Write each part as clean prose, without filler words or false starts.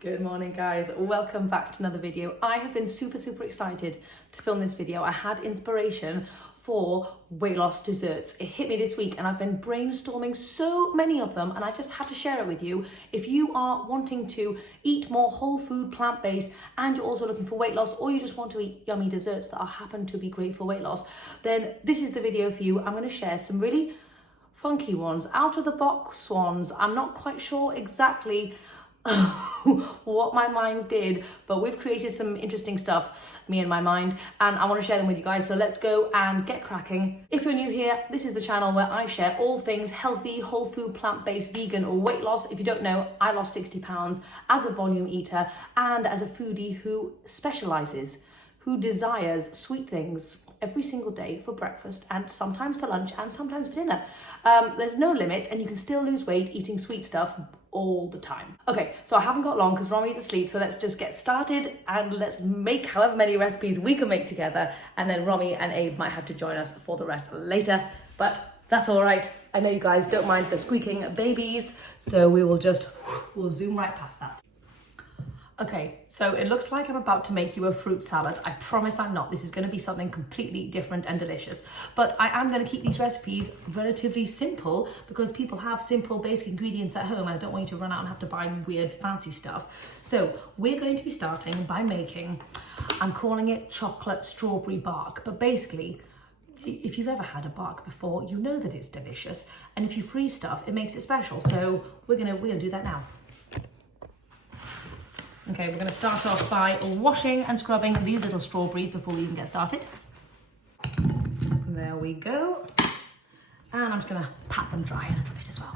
Good morning guys, welcome back to another video. I have been super excited to film this video. I had inspiration for weight loss desserts. It hit me this week and I've been brainstorming so many of them and I just had to share it with you. If you are wanting to eat more whole food, plant-based, and you're also looking for weight loss, or you just want to eat yummy desserts that happen to be great for weight loss, then this is the video for you. I'm going to share some really funky ones, out of the box ones. I'm not quite sure exactly what my mind did, but we've created some interesting stuff, me and my mind, and I want to share them with you guys. So let's go and get cracking. If you're new here, this is the channel where I share all things healthy, whole food, plant-based, vegan, or weight loss. If you don't know, I lost 60 pounds as a volume eater and as a foodie who specializes, who desires sweet things every single day for breakfast and sometimes for lunch and sometimes for dinner. There's no limit and you can still lose weight eating sweet stuff all the time. Okay, so I haven't got long because Romy's asleep, so let's just get started and let's make however many recipes we can make together, and then Romy and Abe might have to join us for the rest later, but that's all right. I know you guys don't mind the squeaking babies, so we'll zoom right past that. Okay, so it looks like I'm about to make you a fruit salad. I promise I'm not. This is going to be something completely different and delicious. But I am going to keep these recipes relatively simple because people have simple basic ingredients at home and I don't want you to run out and have to buy weird fancy stuff. So we're going to be starting by making, I'm calling it chocolate strawberry bark. But basically, if you've ever had a bark before, you know that it's delicious. And if you freeze stuff, it makes it special. So we're gonna do that now. Okay, we're going to start off by washing and scrubbing these little strawberries before we even get started. There we go. And I'm just going to pat them dry a little bit as well.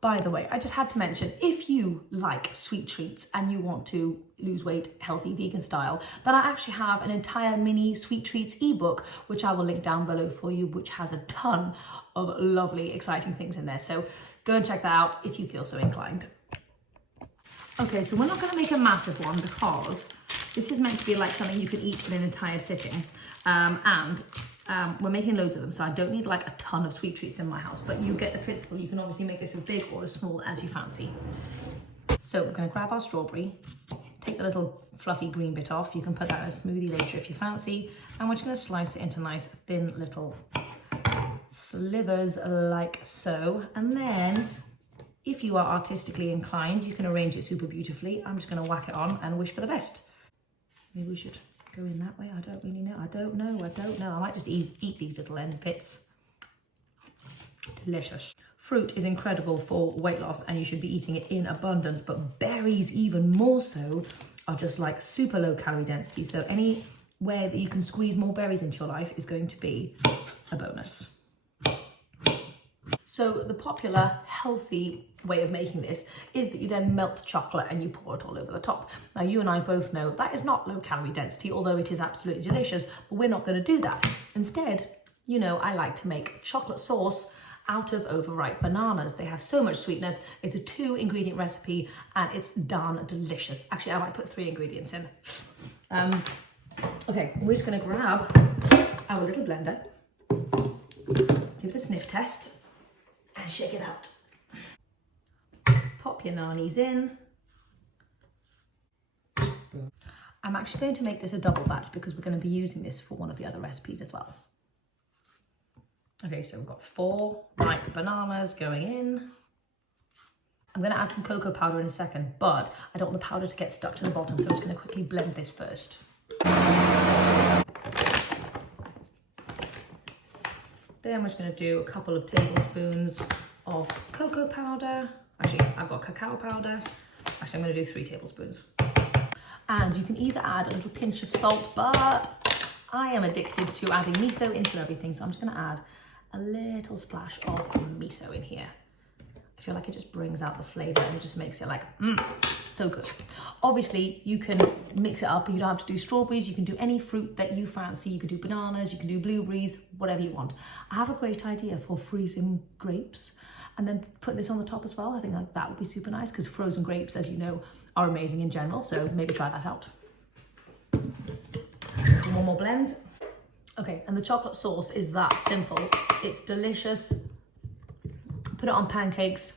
By the way, I just had to mention, if you like sweet treats and you want to lose weight healthy vegan style, then I actually have an entire mini sweet treats ebook, which I will link down below for you, which has a ton of lovely, exciting things in there. So go and check that out if you feel so inclined. Okay, so we're not going to make a massive one because this is meant to be like something you can eat in an entire sitting. We're making loads of them, so I don't need like a ton of sweet treats in my house, but you get the principle. You can obviously make this as big or as small as you fancy. So we're going to grab our strawberry, take the little fluffy green bit off. You can put that in a smoothie later if you fancy. And we're just going to slice it into nice thin little slivers like so. And then, if you are artistically inclined, you can arrange it super beautifully. I'm just going to whack it on and wish for the best. Maybe we should go in that way. I don't really know. I don't know. I might just eat these little end bits. Delicious. Fruit is incredible for weight loss and you should be eating it in abundance, but berries even more so are just like super low calorie density. So any way that you can squeeze more berries into your life is going to be a bonus. So the popular healthy way of making this is that you then melt chocolate and you pour it all over the top. Now you and I both know that is not low calorie density, although it is absolutely delicious, but we're not going to do that. Instead, you know, I like to make chocolate sauce out of overripe bananas. They have so much sweetness. It's a 2-ingredient recipe and it's darn delicious. Actually, I might put 3 ingredients in. Okay, we're just going to grab our little blender, give it a sniff test, and shake it out. Pop your nannies in. I'm actually going to make this a double batch because we're going to be using this for one of the other recipes as well. Okay, so we've got 4 ripe bananas going in. I'm going to add some cocoa powder in a second, but I don't want the powder to get stuck to the bottom, so I'm just going to quickly blend this first. Then I'm just going to do a couple of tablespoons of cocoa powder. Actually, I've got cacao powder. Actually, I'm going to do 3 tablespoons. And you can either add a little pinch of salt, but I am addicted to adding miso into everything. So I'm just going to add a little splash of miso in here. I feel like it just brings out the flavor and it just makes it like, so good. Obviously, you can mix it up. You don't have to do strawberries. You can do any fruit that you fancy. You can do bananas, you can do blueberries, whatever you want. I have a great idea for freezing grapes and then put this on the top as well. I think that would be super nice because frozen grapes, as you know, are amazing in general. So maybe try that out. One more blend. Okay, and the chocolate sauce is that simple. It's delicious. Put it on pancakes.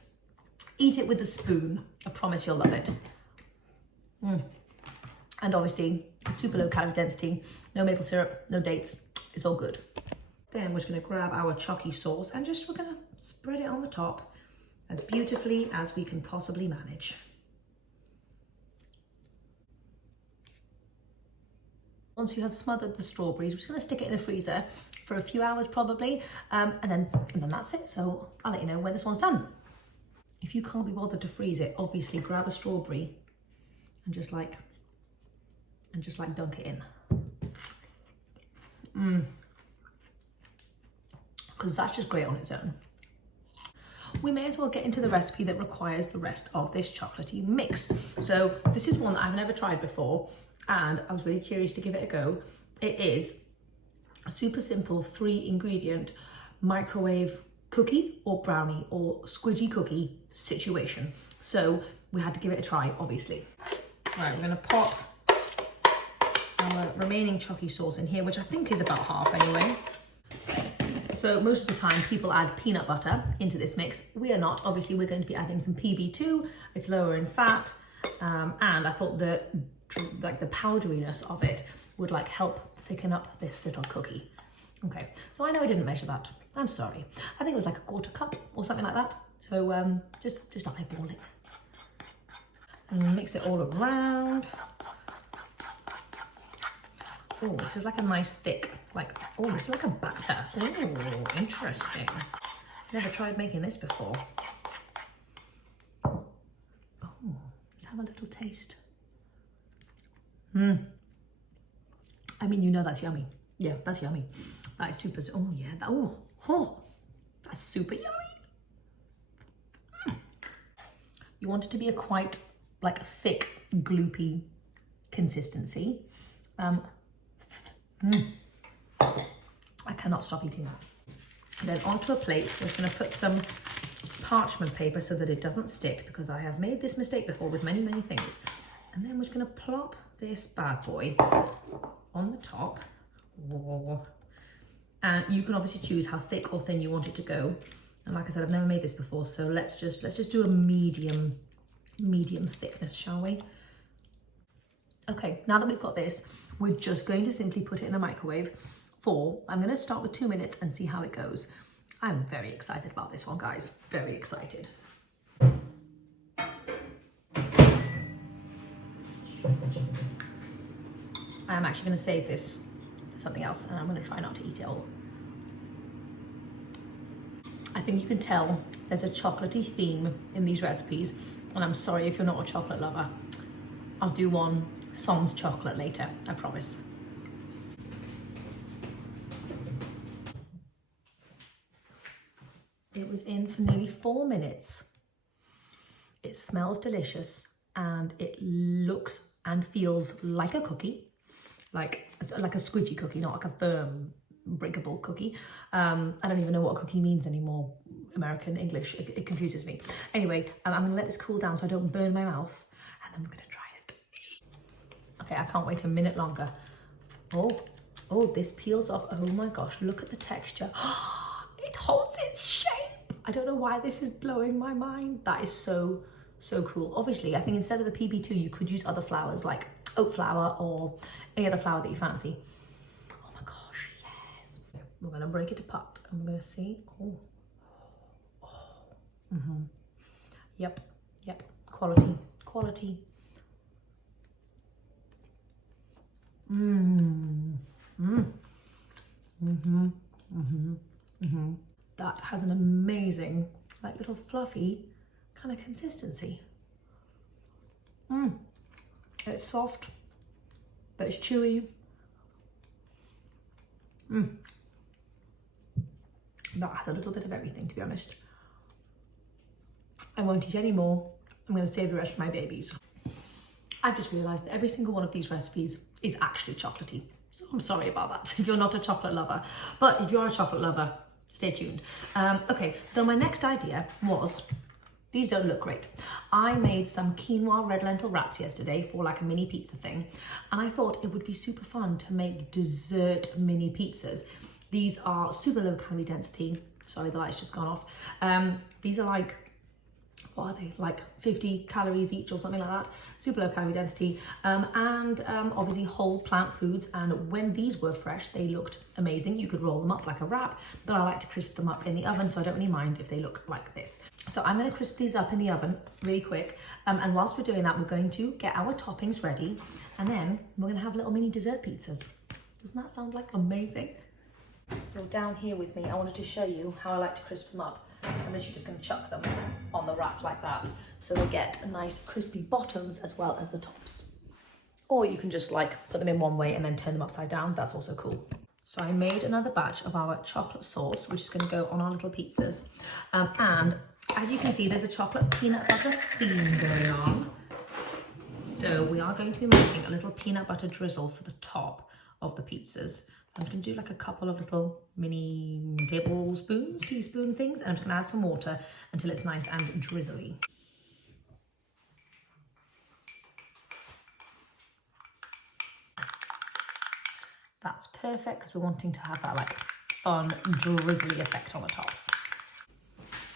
Eat it with a spoon. I promise you'll love it. And obviously, it's super low calorie density, no maple syrup, no dates. It's all good. Then we're just gonna grab our chalky sauce and we're gonna spread it on the top as beautifully as we can possibly manage. Once you have smothered the strawberries, we're just gonna stick it in the freezer for a few hours probably, and then that's it. So I'll let you know when this one's done. If you can't be bothered to freeze it, obviously grab a strawberry and just like dunk it in. Because that's just great on its own. We may as well get into the recipe that requires the rest of this chocolatey mix. So this is one that I've never tried before, and I was really curious to give it a go. It is a super simple 3-ingredient microwave cookie or brownie or squidgy cookie situation. So we had to give it a try, obviously. Right, we're gonna pop our remaining chalky sauce in here, which I think is about half anyway. So most of the time people add peanut butter into this mix. We are not. Obviously we're going to be adding some PB2. It's lower in fat, and I thought that like the powderiness of it would like help thicken up this little cookie. Okay, so I know I didn't measure that. I'm sorry. I think it was like a 1/4 cup or something like that. So just eyeball it and mix it all around. Oh, this is like a nice thick, like, oh, this is like a batter. Oh, interesting. Never tried making this before. Oh, let's have a little taste. I mean, you know that's yummy. Yeah, that's yummy. That is super, oh yeah, that's super yummy. You want it to be a quite like thick, gloopy consistency. I cannot stop eating that. Then onto a plate, we're just going to put some parchment paper so that it doesn't stick, because I have made this mistake before with many things. And then we're just going to plop this bad boy on the top. And you can obviously choose how thick or thin you want it to go. And like I said, I've never made this before, so let's just do a medium thickness, shall we? Okay, now that we've got this, we're just going to simply put it in the microwave for, I'm going to start with 2 minutes and see how it goes. I'm very excited about this one, guys. Very excited. I'm actually going to save this for something else, and I'm going to try not to eat it all. I think you can tell there's a chocolatey theme in these recipes, and I'm sorry if you're not a chocolate lover. I'll do one sans chocolate later, I promise. It was in for nearly 4 minutes. It smells delicious and it looks and feels like a cookie, like a squidgy cookie, not like a firm, breakable cookie. I don't even know what a cookie means anymore. American English, it confuses me. Anyway, I'm gonna let this cool down so I don't burn my mouth, and then we're gonna try it. Okay, I can't wait a minute longer. Oh, this peels off. Oh my gosh, look at the texture. It holds its shape. I don't know why this is blowing my mind. That is so cool. Obviously, I think instead of the PB2, you could use other flours like oat flour or any other flour that you fancy. Oh my gosh, yes. We're gonna break it apart and we're gonna see. Yep, quality. That has an amazing, like little fluffy kind of consistency. It's soft, but it's chewy. That has a little bit of everything, to be honest. I won't eat any more. I'm going to save the rest for my babies. I've just realised that every single one of these recipes is actually chocolatey. So I'm sorry about that if you're not a chocolate lover. But if you are a chocolate lover, stay tuned. Okay, so my next idea was, these don't look great. I made some quinoa red lentil wraps yesterday for like a mini pizza thing. And I thought it would be super fun to make dessert mini pizzas. These are super low calorie density. Sorry, the light's just gone off. These are like what are they, like 50 calories each or something like that, super low calorie density, and obviously whole plant foods. And when these were fresh, they looked amazing. You could roll them up like a wrap, but I like to crisp them up in the oven, so I don't really mind if they look like this. So I'm going to crisp these up in the oven really quick, and whilst we're doing that, we're going to get our toppings ready, and then we're going to have little mini dessert pizzas. Doesn't that sound like amazing? So down here with me, I wanted to show you how I like to crisp them up. I'm literally just going to chuck them on the wrap like that, so they get nice crispy bottoms as well as the tops. Or you can just like put them in one way and then turn them upside down. That's also cool. So I made another batch of our chocolate sauce, which is going to go on our little pizzas. And as you can see, there's a chocolate peanut butter theme going on. So we are going to be making a little peanut butter drizzle for the top of the pizzas. I'm just going to do like a couple of little mini tablespoons, teaspoon things, and I'm just going to add some water until it's nice and drizzly. That's perfect because we're wanting to have that like fun drizzly effect on the top.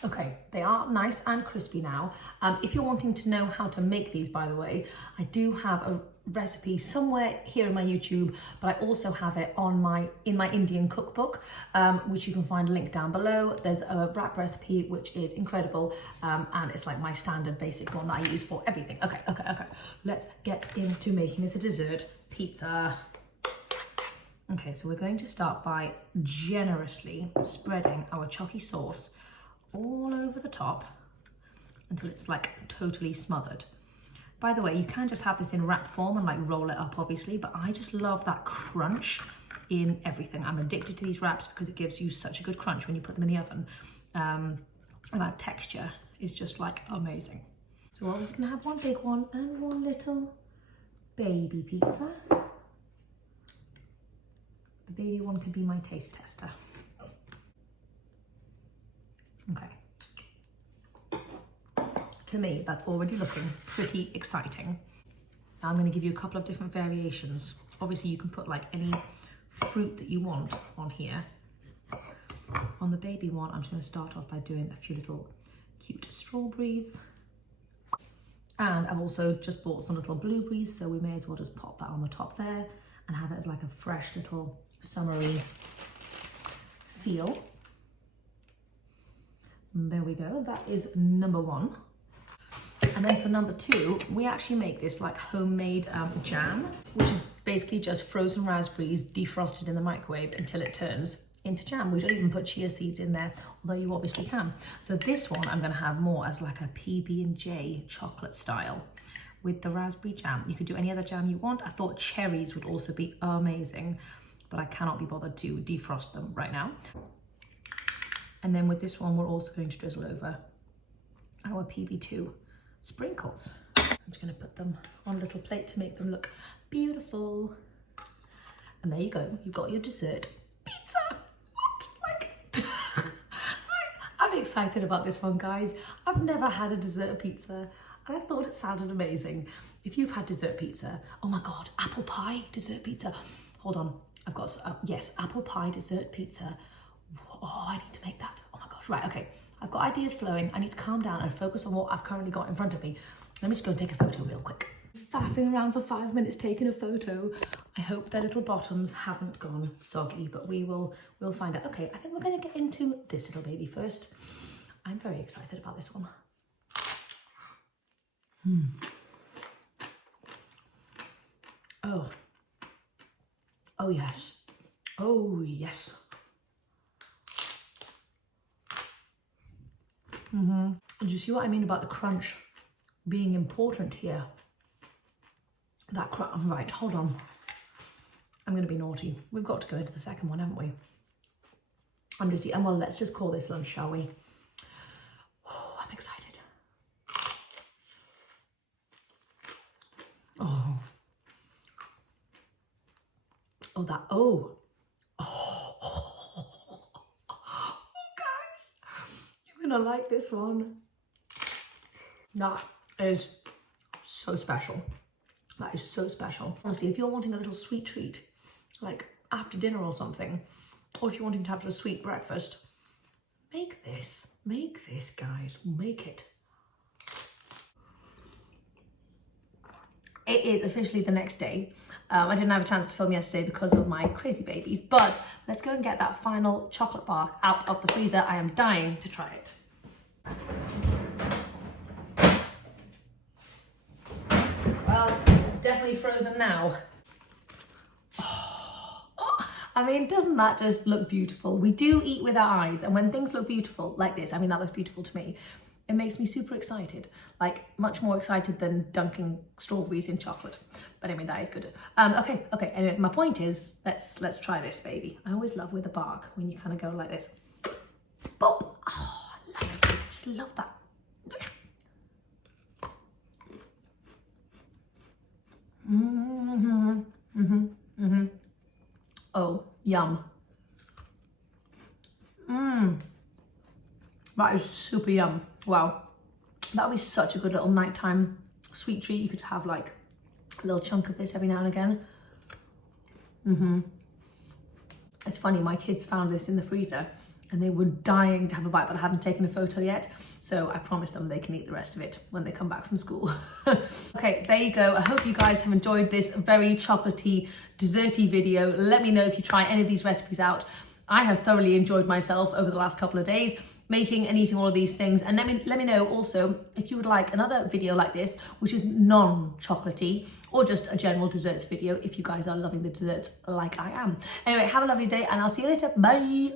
Okay, they are nice and crispy now. If you're wanting to know how to make these, by the way, I do have a recipe somewhere here in my YouTube, but I also have it on in my Indian cookbook, which you can find a link down below. There's a wrap recipe which is incredible, and it's like my standard basic one that I use for everything. Okay. Let's get into making this a dessert pizza. Okay, so we're going to start by generously spreading our chalky sauce all over the top until it's like totally smothered. By the way, you can just have this in wrap form and like roll it up obviously, but I just love that crunch in everything. I'm addicted to these wraps because it gives you such a good crunch when you put them in the oven. And that texture is just like amazing. So we're obviously gonna have one big one and one little baby pizza. The baby one could be my taste tester. Okay. To me, that's already looking pretty exciting. Now I'm going to give you a couple of different variations. Obviously, you can put like any fruit that you want on here. On the baby one, I'm just going to start off by doing a few little cute strawberries. And I've also just bought some little blueberries, so we may as well just pop that on the top there and have it as like a fresh little summery feel. And there we go, that is number one. And then for number two, we actually make this like homemade jam, which is basically just frozen raspberries defrosted in the microwave until it turns into jam. We don't even put chia seeds in there, although you obviously can. So this one I'm gonna have more as like a PB&J chocolate style with the raspberry jam. You could do any other jam you want. I thought cherries would also be amazing, but I cannot be bothered to defrost them right now. And then with this one, we're also going to drizzle over our PB2 sprinkles. I'm just going to put them on a little plate to make them look beautiful. And there you go, you've got your dessert pizza. What? Like, I'm excited about this one, guys. I've never had a dessert pizza and I thought it sounded amazing. If you've had dessert pizza, oh my God, apple pie dessert pizza. Hold on, I've got, yes, apple pie dessert pizza. Oh, I need to make that. Oh my gosh. Right, okay. I've got ideas flowing. I need to calm down and focus on what I've currently got in front of me. Let me just go and take a photo real quick. Faffing around for 5 minutes taking a photo. I hope their little bottoms haven't gone soggy, but we'll find out. Okay, I think we're going to get into this little baby first. I'm very excited about this one. Oh. Oh yes. Oh yes. Do you see what I mean about the crunch being important here? That crunch, right, hold on. I'm gonna be naughty. We've got to go into the second one, haven't we? Well, let's just call this lunch, shall we? Oh, I'm excited. Oh. Oh, that, oh. Gonna like this one. That is so special. That is so special. Honestly, if you're wanting a little sweet treat, like after dinner or something, or if you're wanting to have a sweet breakfast, make this, guys, make it. It is officially the next day. I didn't have a chance to film yesterday because of my crazy babies, but let's go and get that final chocolate bar out of the freezer. I am dying to try it. Well, it's definitely frozen now. I mean, doesn't that just look beautiful? We do eat with our eyes, and when things look beautiful like this, I mean, that looks beautiful to me, it makes me super excited, like much more excited than dunking strawberries in chocolate. But anyway, that is good. Okay. Anyway, my point is, let's try this, baby. I always love with a bark when you kind of go like this. Bop. Oh, I love it. I just love that. Oh, yum. That is super yum. Wow. That would be such a good little nighttime sweet treat. You could have like a little chunk of this every now and again. It's funny, my kids found this in the freezer and they were dying to have a bite, but I hadn't taken a photo yet. So I promised them they can eat the rest of it when they come back from school. Okay, there you go. I hope you guys have enjoyed this very chocolatey, desserty video. Let me know if you try any of these recipes out. I have thoroughly enjoyed myself over the last couple of days making and eating all of these things. And let me know also if you would like another video like this, which is non-chocolatey, or just a general desserts video if you guys are loving the desserts like I am. Anyway, have a lovely day and I'll see you later. Bye.